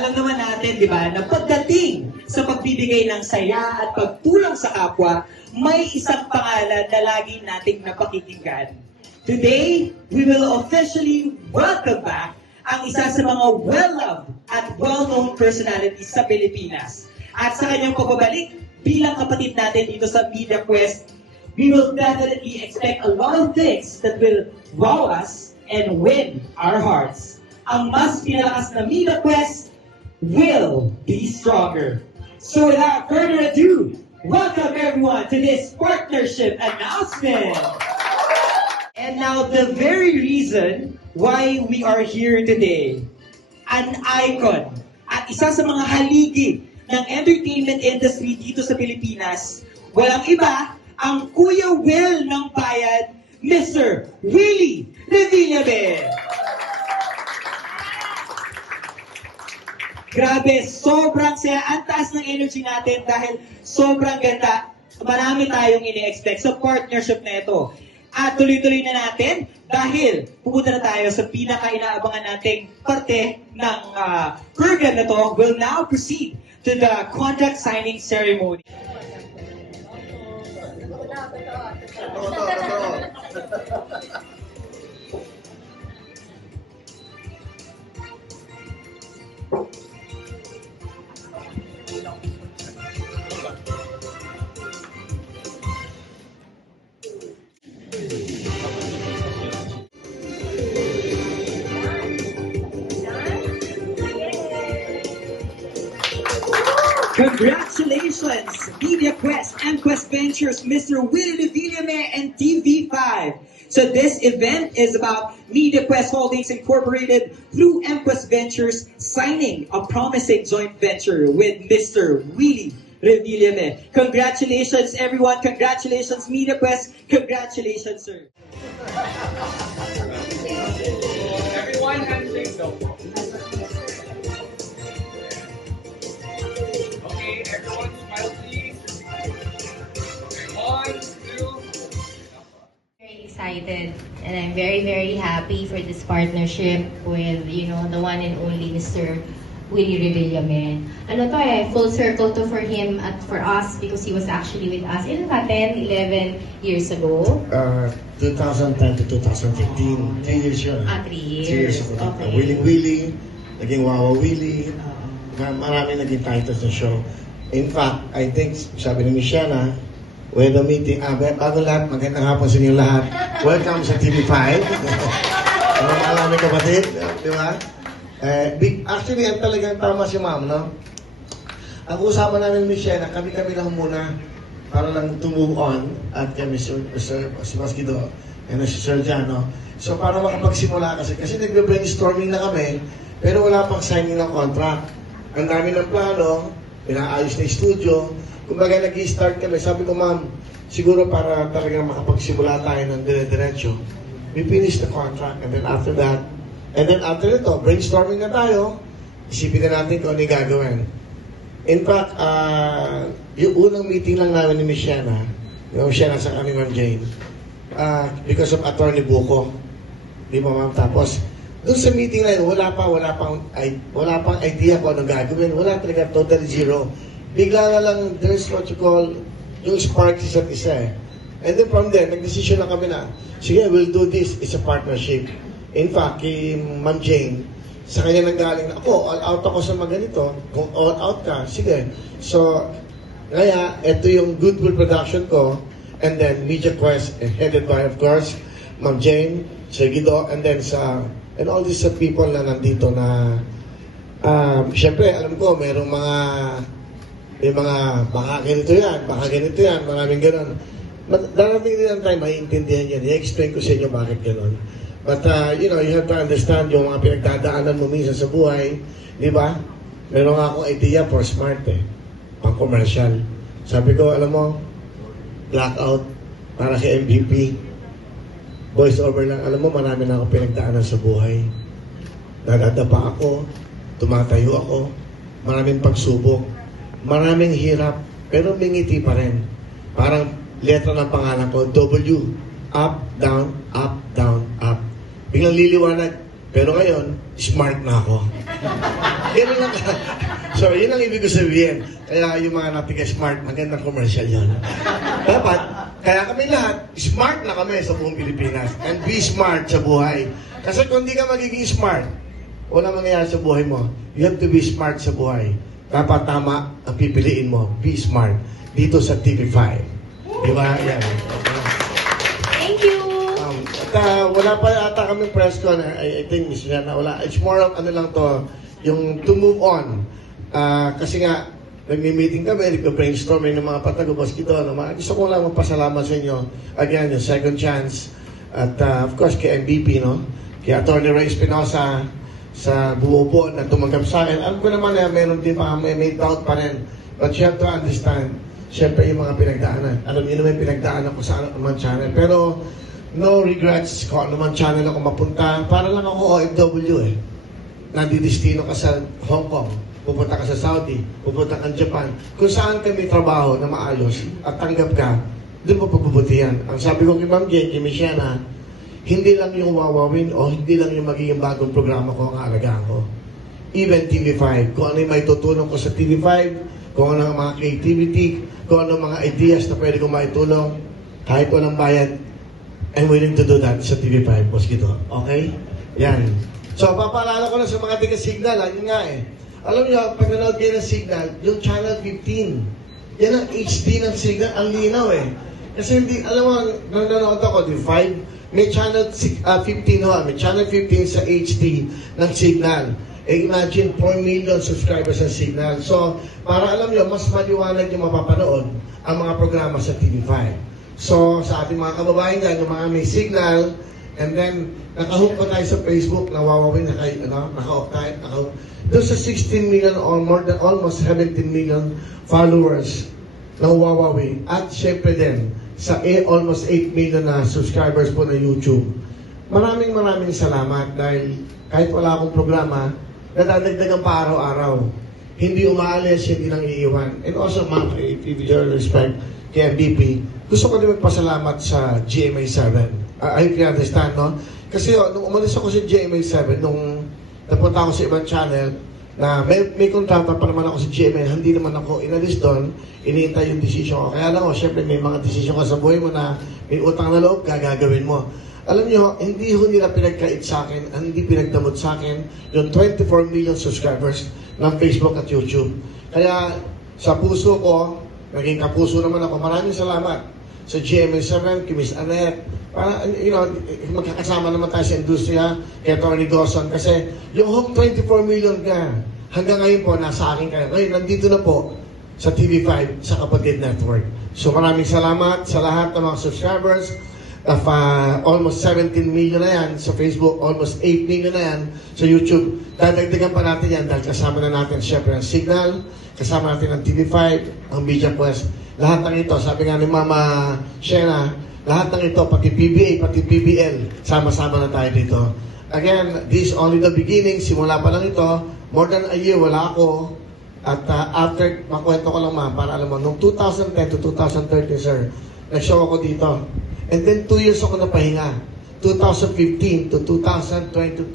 alam naman natin, di ba, na pagdating sa pagbibigay ng saya at pagtulong sa kapwa, may isang pangalan na lagi nating napakikinggan. Today, we will officially welcome back ang isa sa mga well-loved at well-known personalities sa Pilipinas. At sa kanyang pagbabalik bilang kapatid natin dito sa Media Quest, we will definitely expect a lot of things that will wow us and win our hearts. Ang mas pinalakas na Media Quest will be stronger. So without further ado, welcome everyone to this partnership announcement. And now the very reason why we are here today, an icon at isa sa mga haligi ng entertainment industry dito sa Pilipinas, walang iba ang Kuya Will ng Bayan, Mr. Willie Revillame. Grabe, sobrang saya. Ang taas ng energy natin dahil sobrang ganda. Marami tayong ini-expect sa partnership na ito. At tuloy-tuloy na natin dahil pupunta na tayo sa pinaka-inaabangan nating parte ng program na to. We'll now proceed to the contract signing ceremony. Congratulations, Media Quest, M-Quest Ventures, Mr. Willie Revillame, and TV5. So this event is about Media Quest Holdings Incorporated through M-Quest Ventures signing a promising joint venture with Mr. Willie Revillame. Congratulations, everyone. Congratulations, Media Quest. Congratulations, sir. Everyone handshake though. Okay, everyone smile please. One, two. Very excited and I'm very happy for this partnership with, the one and only Mr. Willie Revillame. Full circle to for him at for us because he was actually with us in 10, 11 years ago. 2010 to 2015, 3 years yun. 3 years. ago. Okay. Willie, naging Wawa Willie, marami naging titles na show. In fact, I think, sabi ni Michelle, with the meeting, bago lahat, magandang hapon sa inyo lahat. Welcome sa TV5. Marami kapatid, di ba? Actually, ang talagang tama si ma'am, no? Ang usapan namin ni Michelle, kami-kami lang muna para lang to move on at kami si Masquido and si Sir Jano. So para makapagsimula kasi nagbe-brainstorming na kami pero wala pang signing ng contract. Ang dami ng plano, pinaayos na yung studio. Kumbaga nag-i-start kami, sabi ko ma'am, siguro para talagang makapagsimula tayo ng dire-diretso. We finish the contract and then after ito, brainstorming na tayo, isipin na natin kung ano yung gagawin. In fact, yung unang meeting lang namin ni Miss Shena, yung Shena sa kami Ma'am Jane, because of Attorney Buko. Di ba ma'am? Tapos, doon sa meeting na yun, wala pang idea kung ano gagawin. Wala talaga, totally zero. Bigla na lang, there's what you call, yung spark isa't isa eh. And then from there, nag-decision na kami na, sige, we'll do this, it's a partnership. In fact, kay Ma'am Jane, sa kanya nanggaling na, ako, all out ako sa mga ganito. Kung all out ka, sige. So, kaya, ito yung Goodwill production ko, and then Media Quest, headed by, of course, Ma'am Jane, Sir Guido, and then and all these people na nandito na, syempre, alam ko, may mga, baka ganito yan, maraming ganon. Darating din ang time, maiintindihan yan. I-explain ko sa inyo bakit ganon. But, you have to understand yung mga pinagdadaanan mo minsan sa buhay, di ba? Meron nga akong idea for smart pang commercial. Sabi ko, alam mo, blackout para kay MVP. Voice over lang. Alam mo, marami na akong pinagdaanan sa buhay. Nadadapa ako, tumatayo ako, maraming pagsubok, maraming hirap, pero may ngiti pa rin. Parang letra ng pangalan ko, W. Up, down, up, down, up. Biglang liliwanag, Pero ngayon, smart na ako. Yan lang. So, yun ang ibig ko sabihin. Kaya yung mga napika-smart, magandang commercial yun. Dapat, kaya kami lahat, smart na kami sa buong Pilipinas. And be smart sa buhay. Kasi kung di ka magiging smart, wala mangyayari sa buhay mo. You have to be smart sa buhay. Dapat tama ang pipiliin mo. Be smart. Dito sa TV5. Di ba? Yan. Thank you! Wala pa ata kami press con. I think, Miss Liana, wala. It's more of ano lang to, yung to move on. Kasi nga, nagmi-meeting kami, nagpa-brainstorming ng mga patagubos kito. Gusto ko lang magpasalamat sa inyo. Again, yung second chance. At of course, kay MVP, no? Kay Atty. Ray Espinosa, sa buo po na tumanggap sa akin. Alam ko naman na meron din pa, may doubt pa rin. But you have to understand, syempre yung mga pinagdaanan. Alam niyo naman pinagdaanan ko sa anong channel. Pero, no regrets kung ano man channel ako mapunta. Para lang ako OFW eh. Nandidestino ka sa Hong Kong, pupunta ka sa Saudi, pupunta ka sa Japan. Kung saan kami trabaho na maayos at tanggap ka, doon mo pagbubutihan. Ang sabi ko kay Ma'am Jen, kay Michelle, hindi lang yung wawawin o hindi lang yung magiging bagong programa ko ang alagaan ko. Even TV5, kung ano yung may tutulong ko sa TV5, kung ano ang mga creativity, kung ano ang mga ideas na pwede kong maitulong, kahit walang bayad, I'm willing to do that sa TV5, Mosquito. Okay? Yan. So, papaalala ko na sa mga taga-Signal, yun nga eh. Alam niyo, pag nanood kayo ng Signal, yung Channel 15, yan ang HD ng Signal, ang linaw eh. Kasi hindi, alam mo, nung nanood ako, TV5, may Channel 15 may Channel 15 sa HD ng Signal. Eh, imagine, 4 million subscribers sa Signal. So, para alam niyo, mas maliwanag yung mapapanood ang mga programa sa TV5. So, sa ating mga kababayan dyan, yung mga may Signal, and then, nakahook pa tayo sa Facebook, nawawawin na kayo, naka-off tayo, doon sa 16 million or more than almost 17 million followers na Huawei. At syempre din, sa almost 8 million na subscribers po na YouTube. Maraming salamat dahil kahit wala akong programa, nadadagdagan pa araw-araw. Hindi umaalis, hindi nang iiwan. And also, ma'am, with your respect kay MVP, gusto ko din magpasalamat sa GMA7. I hope you understand, no? Kasi nung umalis ako sa GMA7, nung napunta ako sa ibang channel, na may kontrata pa naman ako sa GMA, hindi naman ako inalis doon, iniintay yung decision ko. Kaya lang, syempre may mga decision ka sa buhay mo na may utang na loob ka, gagawin mo. Alam niyo, hindi ho nila pinagkait sa akin, hindi pinagdamot sa akin yung 24 million subscribers ng Facebook at YouTube. Kaya sa puso ko, naging kapuso naman ako. Maraming salamat sa GMA7, kay Miss Annette, para, magkakasama naman tayo sa industriya, kay Tony Dawson, kasi yung home 24 million ka, hanggang ngayon po, nasa akin kayo. Ngayon, nandito na po sa TV5, sa Kapatid Network. So maraming salamat sa lahat ng mga subscribers, of almost 17 million na yan sa Facebook, almost 8 million na yan sa YouTube. Dadagdagan pa natin yan dahil kasama na natin syempre ang Signal, kasama natin ang TV5, ang Media Quest. Lahat ng ito, sabi nga ni Mama Shena, lahat ng ito, pati PBA, pati PBL, sama-sama na tayo dito. Again, this is only the beginning. Simula pa lang ito, more than a year, wala ako. At after, makwento ko lang ma'am, para alam mo, noong 2010 to 2013, sir, nag-show ako dito. And then 2 years ako napahinga. 2015 to 2021,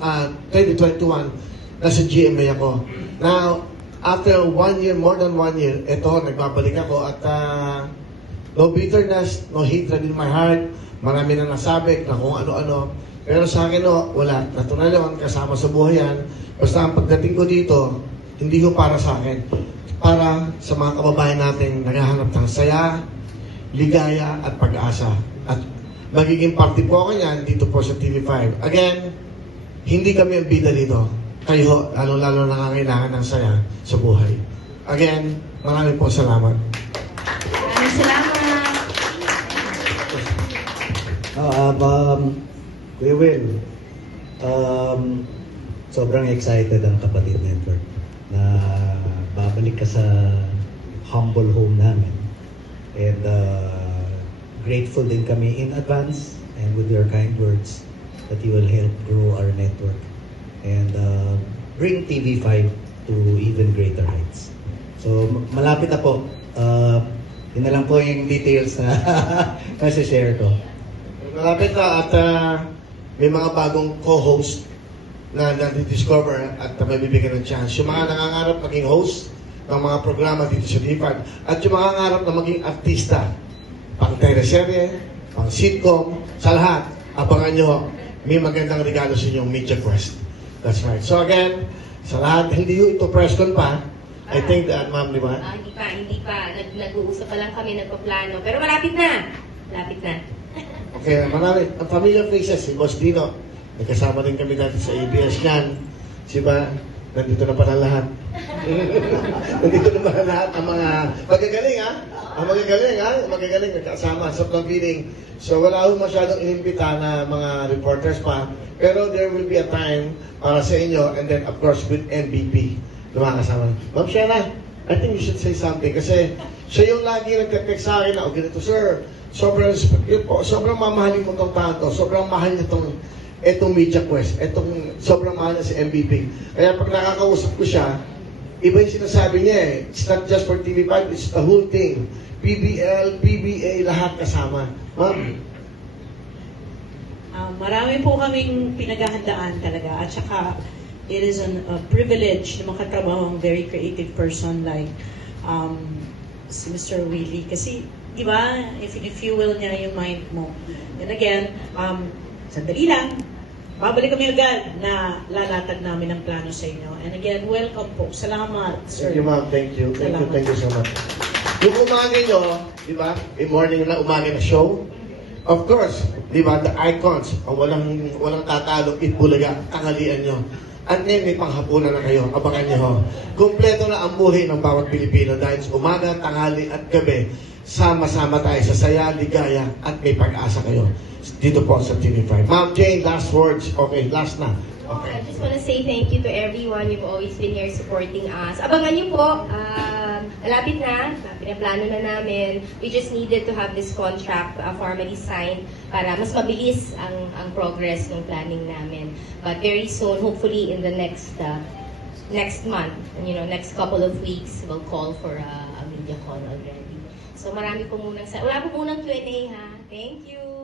nasa GMA ako. Now, after 1 year, more than 1 year, eto, nagbabalik ako at no bitterness, no hatred in my heart. Marami na nasabik na kung ano-ano. Pero sa akin, wala. Natural yun, kasama sa buhay yan. Basta ang pagdating ko dito, hindi ko para sa akin. Para sa mga kababayan natin naghahanap ng saya, ligaya at pag-asa. At magiging party po ako yan dito po sa TV5. Again, hindi kami ang bida dito. Kayo, lalo-lalo nangangailangan ng saya sa buhay. Again, maraming po salamat. Maraming salamat! We will. Sobrang excited ang Kapatid Network na babalik ka sa humble home namin. And grateful din kami in advance and with your kind words that you will help grow our network and bring TV5 to even greater heights. So malapit na po. Yun na lang po yung details na share ko. Malapit na at may mga bagong co-host na discover at mabibigyan ng chance. Yung mga nangangarap maging host ng mga programa dito sa D5 at yung mga nangangarap na maging artista, pang teleserye, pang sitcom, sa lahat, abangan nyo, may magandang regalo sa inyong Media Quest. That's right. So again, sa lahat, hindi yung ito press con pa. I think that, ma'am, di ba? Hindi pa. Nag-uusap pa lang kami, nagpaplano. Pero malapit na. Malapit na. Okay, marami. Ang familiar faces, si Boss Dino. Nagkasama din kami dati sa ABS niyan. Si ba? Nandito na pala lahat. Nandito na pala lahat ang mga magagaling, ha? Ang magagaling, ha? Magagaling, nagkasama sa feeling. So wala akong masyadong inimbita na mga reporters pa. Pero there will be a time para sa inyo and then of course with MVP na mga kasama. Ma'am Shena, I think you should say something kasi siya yung lagi nagka-text sa akin na, ganito sir, sobrang mamahalin mo itong tanto, sobrang mahal niya itong Media Quest, sobrang mahal niya si MVP. Kaya pag nakakausap ko siya, iba yung sinasabi niya eh. It's not just for TV5, it's the whole thing. PBL, PBA, lahat kasama. Ma'am? Marami po kaming pinaghahandaan talaga at saka it is a privilege na makatrabaho ang very creative person like si Mr. Willie kasi di ba if fuel niya yung mind mo. And again, sandali lang, babalik kami agad na lalatag namin ang plano sa inyo. And again, welcome po. Salamat, sir. Thank you, ma'am. Thank you. Salamat. Thank you so much. Yung umaga nyo, di ba? Yung morning na umaga na show. Of course, di ba? The icons. Ang walang tatalo, Itbulaga, tanghalian nyo. At ngayon may panghapunan na kayo. Abangan nyo ho. Kumpleto na ang buhay ng bawat Pilipino dahil sa umaga, tanghali at gabi. Sama-sama tayo sa saya, ligaya at may pag-asa kayo. Dito po sa TV5. Ma'am Jane, last words. Okay, last na. Okay. I just want to say thank you to everyone. You've always been here supporting us. Abangan niyo po. Malapit na. Pinaplano na namin. We just needed to have this contract formally signed para mas mabilis ang progress ng planning namin. But very soon, hopefully in the next month, next couple of weeks, we'll call for a media call already. So marami po munang, wala po munang Q&A ha. Thank you.